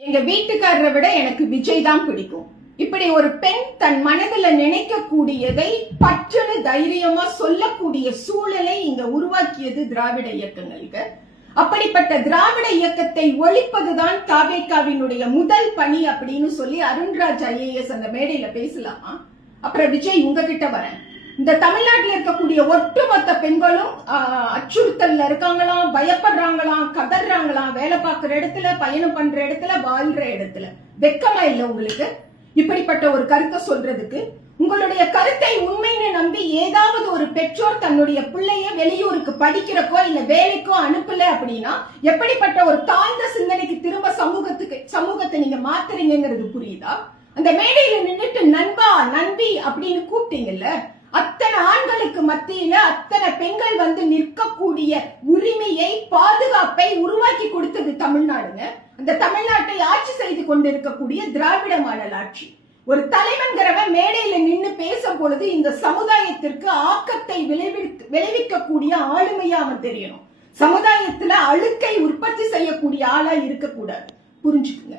எங்க வீட்டுக்காரரை விட எனக்கு விஜய் தான் பிடிக்கும். இப்படி ஒரு பெண் தன் மனதுல நினைக்கக்கூடியதை பற்றுன்னு தைரியமா சொல்லக்கூடிய சூழலை இங்க உருவாக்கியது திராவிட இயக்கங்களுக்கு. அப்படிப்பட்ட திராவிட இயக்கத்தை ஒழிப்பதுதான் தாவேகாவினுடைய முதல் பணி அப்படின்னு சொல்லி அருண்ராஜ் IAS அந்த மேடையில பேசலாமா? அப்புறம் விஜய் உங்ககிட்ட வரேன். இந்த தமிழ்நாட்டில் இருக்கக்கூடிய ஒட்டுமொத்த பெண்களும் அச்சுறுத்தல்ல இருக்காங்களாம், பயப்படுறாங்களாம், கதறாங்களாம், வேலை பார்க்கிற இடத்துல, பயணம் பண்ற இடத்துல, வாழ்ற இடத்துல. வெக்கமா இல்ல உங்களுக்கு இப்படிப்பட்ட ஒரு கருத்தை சொல்றதுக்கு? உங்களுடைய கருத்தை உண்மைன்னு நம்பி ஏதாவது ஒரு பெற்றோர் தன்னுடைய பிள்ளைய வெளியூருக்கு படிக்கிறக்கோ இல்ல வேலைக்கோ அனுப்பல அப்படின்னா எப்படிப்பட்ட ஒரு தாழ்ந்த சிந்தனைக்கு திரும்ப சமூகத்தை நீங்க மாத்துறீங்கிறது புரியுதா? அந்த மேடையில நின்றுட்டு நண்பா நண்பி அப்படின்னு கூப்பிட்டீங்கல்ல, அத்தனை ஆண்களுக்கு மத்தியில அத்தனை பெண்கள் வந்து நிற்கக்கூடிய உரிமையை, பாதுகாப்பை உருவாக்கி கொடுத்தது தமிழ்நாடுங்க. அந்த தமிழ்நாட்டை ஆட்சி செய்து கொண்டிருக்கக்கூடிய திராவிட மாடல் ஆட்சி. ஒரு தலைவன்கிறவன் மேடையில நின்னு பேசும் பொழுது இந்த சமுதாயத்திற்கு ஆக்கத்தை விளைவிக்கக்கூடிய ஆளுமையா அவன் தெரியணும். சமுதாயத்துல அழுக்கை உற்பத்தி செய்யக்கூடிய ஆளா இருக்கக்கூடாது. புரிஞ்சுக்குங்க.